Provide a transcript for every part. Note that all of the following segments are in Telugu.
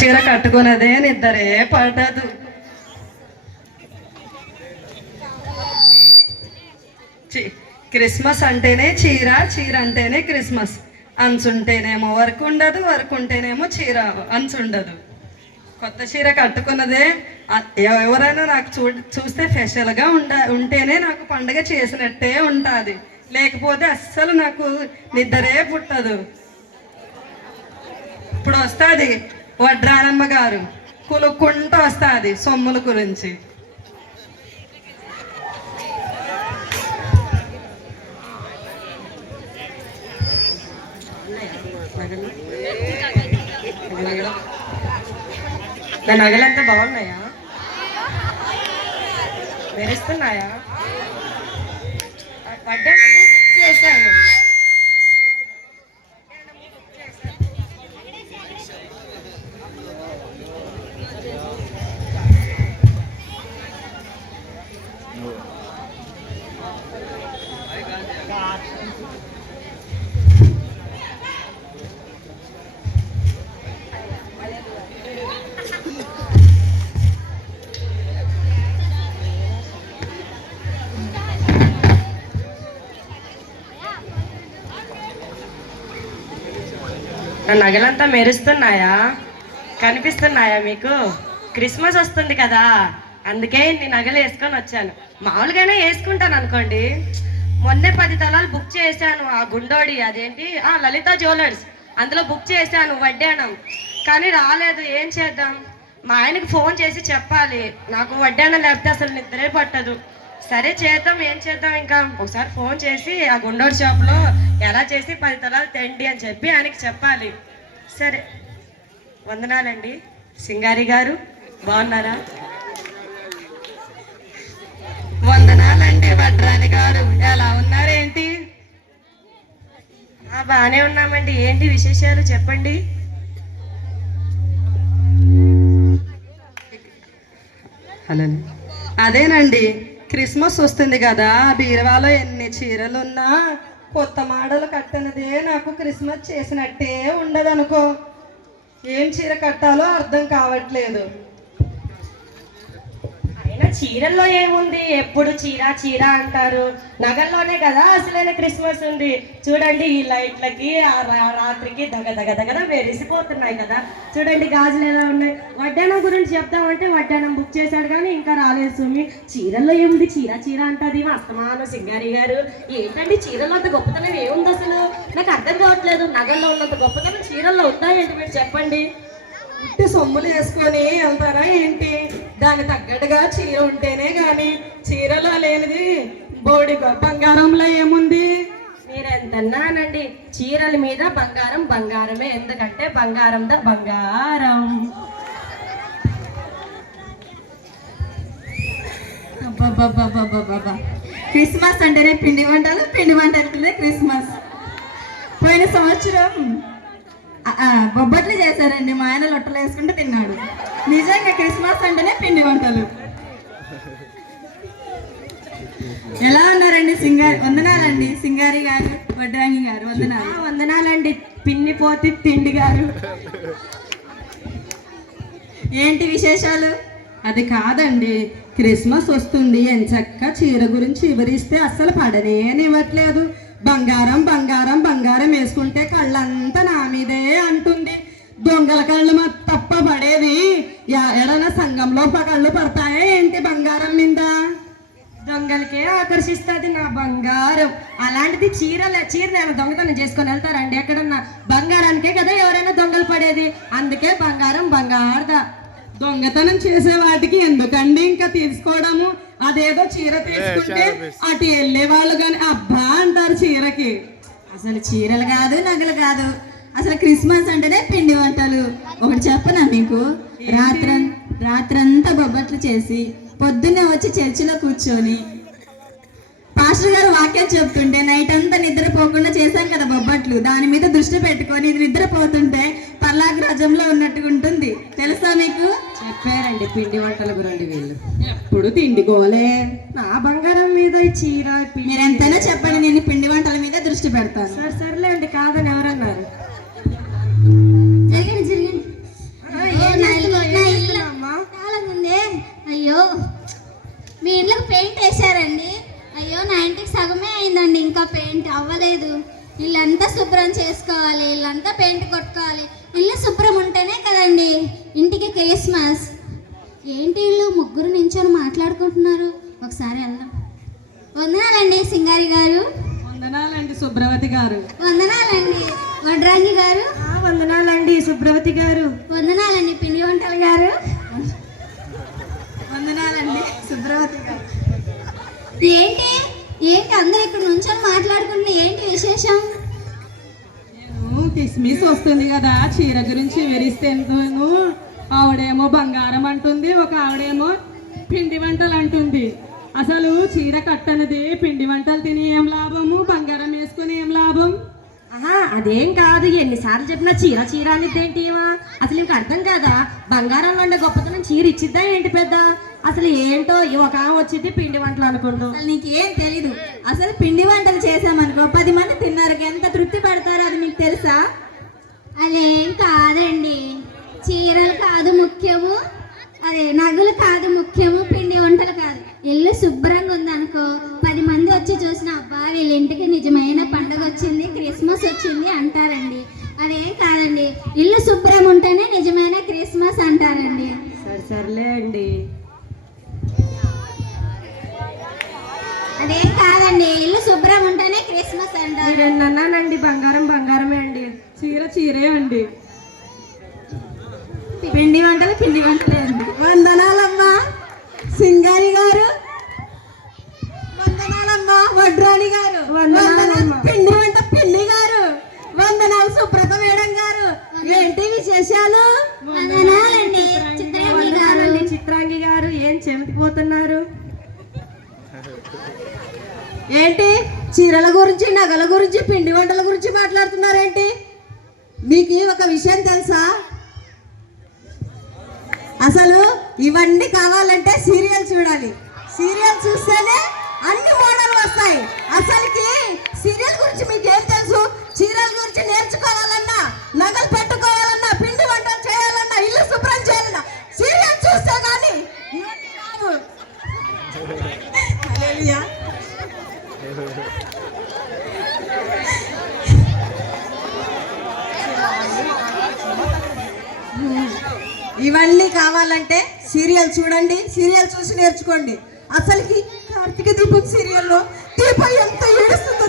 చీర కట్టుకున్నదే నిద్దరే పడదు. క్రిస్మస్ అంటేనే చీర చీర అంటేనే క్రిస్మస్. అంచుంటేనేమో వర్క్ ఉండదు వర్క్ ఉంటేనేమో చీర అంచు ఉండదు. కొత్త చీర కట్టుకున్నదే ఎవరైనా నాకు చూ చూస్తే స్పెషల్గా ఉండ ఉంటేనే నాకు పండగ చేసినట్టే ఉంటుంది. లేకపోతే అస్సలు నాకు నిద్రే పుట్టదు. ఇప్పుడు వస్తుంది. వడ్రానమ్మ గారు కులుక్కుంటూ వస్తుంది సొమ్ముల గురించి. నా నగలంతా బాగున్నాయా? మెరుస్తున్నాయా? పడ్డా బుక్ చేశాను. నగలంతా మెరుస్తున్నాయా? కనిపిస్తున్నాయా మీకు? క్రిస్మస్ వస్తుంది కదా. అందుకే ఇన్ని నగలు వేసుకొని వచ్చాను. మామూలుగానే వేసుకుంటాను అనుకోండి. మొన్నే పది తలాలు బుక్ చేశాను ఆ గుండోడి అదేంటి? ఆ లలిత జ్యువెలర్స్. అందులో బుక్ చేశాను వడ్డానం కానీ రాలేదు. ఏం చేద్దాం? మా ఆయనకి ఫోన్ చేసి చెప్పాలి. నాకు వడ్డానం లేకపోతే అసలు నిద్రే పట్టదు. సరే చేద్దాం ఏం చేద్దాం ఇంకా? ఒకసారి ఫోన్ చేసి ఆ గుండోర్ షాప్లో ఎలా చేసి పది తలాలు తెండి అని చెప్పి ఆయనకి చెప్పాలి. సరే. వందనాలండి. సింగారి గారు బాగున్నారా? వందనాలండి భద్రాని గారు. ఎలా ఉన్నారేంటి? బాగానే ఉన్నామండి. ఏంటి విశేషాలు చెప్పండి? హలో. అదేనండి. క్రిస్మస్ వస్తుంది కదా బీరువాలో ఎన్ని చీరలు ఉన్నా కొత్త మాడలు కట్టనిదే నాకు క్రిస్మస్ చేసినట్టే ఉండదనుకో. ఏం చీర కట్టాలో అర్థం కావట్లేదు. అయినా చీరల్లో ఏముంది? ఎప్పుడు చీర చీర అంటారు. నగల్లోనే కదా అసలైన క్రిస్మస్ ఉంది. చూడండి ఈ లైట్లకి ఆ రా- రాత్రికి దగ దగ దగద మెరిసిపోతున్నాయి కదా. చూడండి గాజులు ఎలా ఉన్నాయి. వడ్డానం గురించి చెప్తామంటే వడ్డానం బుక్ చేశాడు కానీ ఇంకా రాలేదు సుమి చీరల్లో ఏముంది? చీర చీర అంటది మా సింగారి గారు. ఏంటండి చీరలో అంత గొప్పతనం ఏముంది అసలు? నాకు అర్థం కావట్లేదు. నగల్లో ఉన్నంత గొప్పతనం చీరల్లో ఉందా ఏంటి మీరు చెప్పండి? సొమ్ములు వేసుకొని వెళ్తారా ఏంటి? దాని తగ్గట్టుగా చీర ఉంటేనే గాని చీరలో లేనిది బోడి బంగారంలో ఏముంది? మీరెంతన్నానండి? చీరల మీద బంగారం బంగారమే. ఎందుకంటే బంగారం ద బంగారం. క్రిస్మస్ అంటేనే పిండి వంటలు? పిండి వంటలే క్రిస్మస్. పోయిన సంవత్సరం బొబ్బట్లు చేశారండి. మా ఆయన లొట్టలు వేసుకుంటూ తిన్నాడు. నిజంగా క్రిస్మస్ అంటేనే పిండి వంటలు. ఎలా ఉన్నారండి సింగారి వందనాలండి సింగారి గారు వడ్రాంగి గారు వందనాలు. వందనాలండి. పిన్ని పోతి తిండి గారు. ఏంటి విశేషాలు? అది కాదండి. క్రిస్మస్ వస్తుంది. ఎంచక్క చీర గురించి వివరిస్తే అస్సలు పడనేనివ్వట్లేదు బంగారం బంగారం బంగారం వేసుకుంటే కళ్ళంతా నా మీదే అంటుంది. దొంగల కళ్ళు మా తప్ప పడేది ఎ- ఎడన సంఘంలో ప- కళ్ళు పడతాయా ఏంటి బంగారం మీద? దొంగలకే ఆకర్షిస్తుంది నా బంగారం. అలాంటిది చీరల చీర నేను దొంగతనం చేసుకొని వెళ్తారండి ఎక్కడన్నా? బంగారానికే కదా ఎవరైనా దొంగలు పడేది. అందుకే బంగారం బంగారదా. దొంగతనం చేసే వాటికి ఎందుకండి ఇంకా తీసుకోవడము? అదేదో చీర తీసుకుంటే అటు వెళ్ళే వాళ్ళు కానీ అబ్బా అంటారు చీరకి. అసలు చీరలు కాదు నగలు కాదు. అసలు క్రిస్మస్ అంటేనే పిండి వంటలు. ఒకటి చెప్పనా మీకు? రాత్ర రాత్రంతా బొబ్బట్లు చేసి పొద్దున్నే వచ్చి చర్చిలో కూర్చొని పాస్టర్ గారు వాక్యం చెప్తుంటే నైట్ అంతా నిద్రపోకుండా చేశాం కదా బొబ్బట్లు. దాని మీద దృష్టి పెట్టుకొని ఇది నిద్రపోతుంటే పల్లాకు రాజ్యంలో ఉన్నట్టుగా ఉంటుంది. తెలుసా మీకు? చెప్పారండి పిండి వంటల గురండి వీళ్ళు. ఎప్పుడు తిండికోలే నా బంగారం మీద చీర మీరెంతైనా చెప్పండి నేను పిండి వంటల మీద దృష్టి పెడతాను. సరే సర్లే అండి కాదని ఎవరన్నారు? అయ్యో మీ ఇంట్లో పెయింట్ వేశారండి. అయ్యో నా ఇంటికి సగమే అయిందండి ఇంకా పెయింట్ అవ్వలేదు. ఇల్లంతా శుభ్రం చేసుకోవాలి ఇల్లంతా పెయింట్ కొట్టుకోవాలి. ఇల్లు శుభ్రం ఉంటేనే కదండి. ఇంటికి క్రిస్మస్. ఏంటి ఇల్లు ముగ్గురు నించొని మాట్లాడుకుంటున్నారు? ఒకసారి వెళ్దాం. వందనాలండి సింగారి గారు. వందనాలండి సుబ్రవతి గారు. వందనాలండి వడ్రాంగి గారు. ఆ, వందనాలండి సుబ్రవతి గారు. వందనాలండి పిండి వంటలు గారు. వందనాలండి సుబ్రవతి గారు. ఏంటి? ఏంటి అందరు ఇక్కడ నుంచొని మాట్లాడుకుంటున్న ఏంటి విశేషం? నేను కిస్మిస్ వస్తుంది కదా చీర గురించి వివరిస్తేను ఆవిడేమో బంగారం అంటుంది ఒక ఆవిడేమో పిండి వంటలు అంటుంది. అసలు చీర కట్టనిది పిండి వంటలు తిని ఏం లాభము? బంగారం వేసుకుని ఏం లాభం? ఆహా అదేం కాదు ఎన్నిసార్లు చెప్పినా చీర చీర అనేది ఏమా? అసలు ఇంక అర్థం కాదా? బంగారంలో ఉండే గొప్పతనం చీర ఇచ్చిద్దా ఏంటి పెద్ద? అసలు ఏంటో ఒక ఆమె వచ్చింది పిండి వంటలు అనుకుంటూ. అసలు నీకేం తెలీదు. అసలు పిండి వంటలు చేసామనుకో పది మంది తిన్నారు ఎంత తృప్తి పడతారో అది మీకు తెలుసా? అదేం కాదండి. చీరలు కాదు ముఖ్యము. అదే నగలు కాదు ముఖ్యము పిండి వంటలు కాదు. ఇల్లు శుభ్రంగా ఉందనుకో పది మంది వచ్చి చూసిన అబ్బా వీళ్ళ ఇంటికి నిజమైన పండుగ వచ్చింది క్రిస్మస్ వచ్చింది అంటారండి. అదేం కాదండి ఇల్లు శుభ్రం ఉంటేనే నిజమైన క్రిస్మస్ అంటారండి. సరే సర్లే అండి. అదేం కాదండి ఇల్లు శుభ్రం ఉంటేనే క్రిస్మస్ అంటారు. నేను అన్నానండి బంగారం బంగారమే అండి. చీర చీరే అండి. పిండి వంటలు పిండి వంటలే అండి. వందనాలమ్మా. సింగారి గారు. వందనాలమ్మా. వడ్రాణి గారు. వందనాలు. పిండి వంట పిండి గారు. వందనాలు సుబ్రత మేడం గారు. ఏంటి విశేషాలు? వందనాలండి. చిత్రాంగి గారు. చిత్రాంగి గారు ఏం చెమటిపోతున్నారు ఏంటి? చీరల గురించి నగల గురించి పిండి వంటల గురించి మాట్లాడుతున్నారేంటి? మీకు ఒక విషయం తెలుసా? అసలు ఇవన్నీ కావాలంటే సీరియల్ చూడాలి. సీరియల్ చూస్తేనే అన్ని మోడల్ వస్తాయి. అసలుకి సీరియల్ గురించి మీకు ఏం తెలుసు? చీరల గురించి నేర్చుకోవాలన్నా నగలు పెట్టు కావాలంటే సీరియల్ చూడండి సీరియల్ చూసి నేర్చుకోండి. అసలుకి కార్తీక దీపం సీరియల్లో దీపం ఎంత ఏడుస్తుందో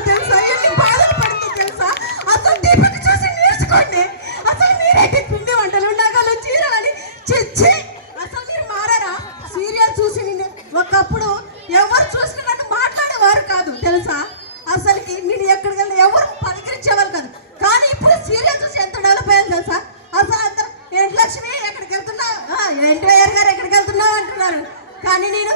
కానీ నేను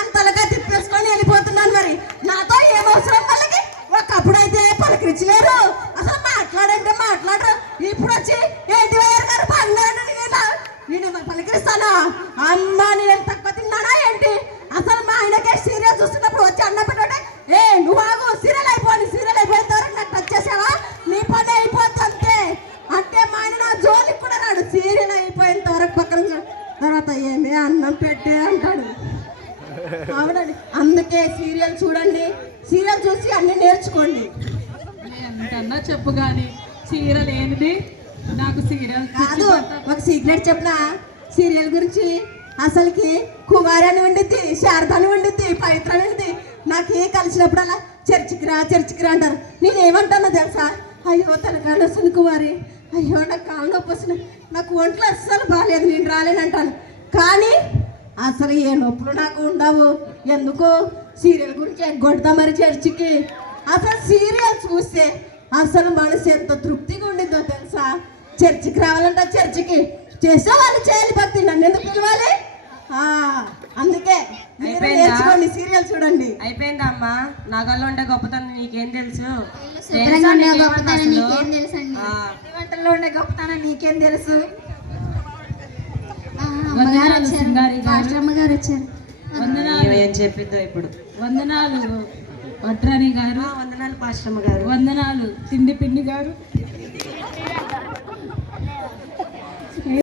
అంతలుగా తిప్పేసుకొని వెళ్ళిపోతున్నాను మరి. నాతో ఏం అవసరం వాళ్ళకి? ఒకప్పుడు అయితే పలకరించలేరు. అసలు మాట్లాడంటే మాట్లాడరు. ఇప్పుడు వచ్చి ఏంటి అయ్యర్ గారు? బంగారు నేను పలకరిస్తానా? అమ్మా నేను తర్వాత ఏంది అన్నం పెట్టే అంటాడు. అవునండి అందుకే సీరియల్ చూడండి. సీరియల్ చూసి అన్ని నేర్చుకోండి. ఎంతన్నా చెప్పు కానీ చీర లేనిది నాకు సీరియల్ కాదు ఒక సీక్రెట్ చెప్పిన? సీరియల్ గురించి అసలుకి కుమారి అని ఉండిద్ది శారద అని ఉండిద్ది పవిత్ర అని ఉండిద్ది నాకు ఏ కలిసినప్పుడల్లా చర్చికి రా చర్చికి రా అంటారు. నేను ఏమంటానో తెలుసా? అయ్యో తనకాలు వస్తుంది కుమారి. అయ్యో నాకు కాలు నొప్పి వస్తుంది నాకు ఒంట్లో అస్సలు బాగాలేదు నేను రాలేనంటాను. కానీ అసలు ఏ నొప్పులు నాకు ఉండవు. ఎందుకు? సీరియల్ గురించి ఎగ్గొడతా మరి చర్చికి. అసలు సీరియల్ చూస్తే అసలు మనసు ఎంత తృప్తిగా ఉండిద్దో తెలుసా? చర్చికి రావాలంట చర్చికి. చేసే వాళ్ళు చేయాలి భక్తి నన్ను ఎందుకు పిలవాలి? ఆ, అందుకే? నేర్చుకోండి సీరియల్ చూడండి. అయిపోయిందా అమ్మా? నగల్లో ఉండే గొప్పతనం నీకేం తెలుసు? వంటల్లో ఉండే గొప్పతనం నీకేం తెలుసు? వచ్చారు. ఈమె ఏం చెప్పిద్దో ఇప్పుడు. వందనాలు వడ్రాని గారు. వందనాలు పాశ్రమ గారు వందనాలు తిండి పిండి గారు.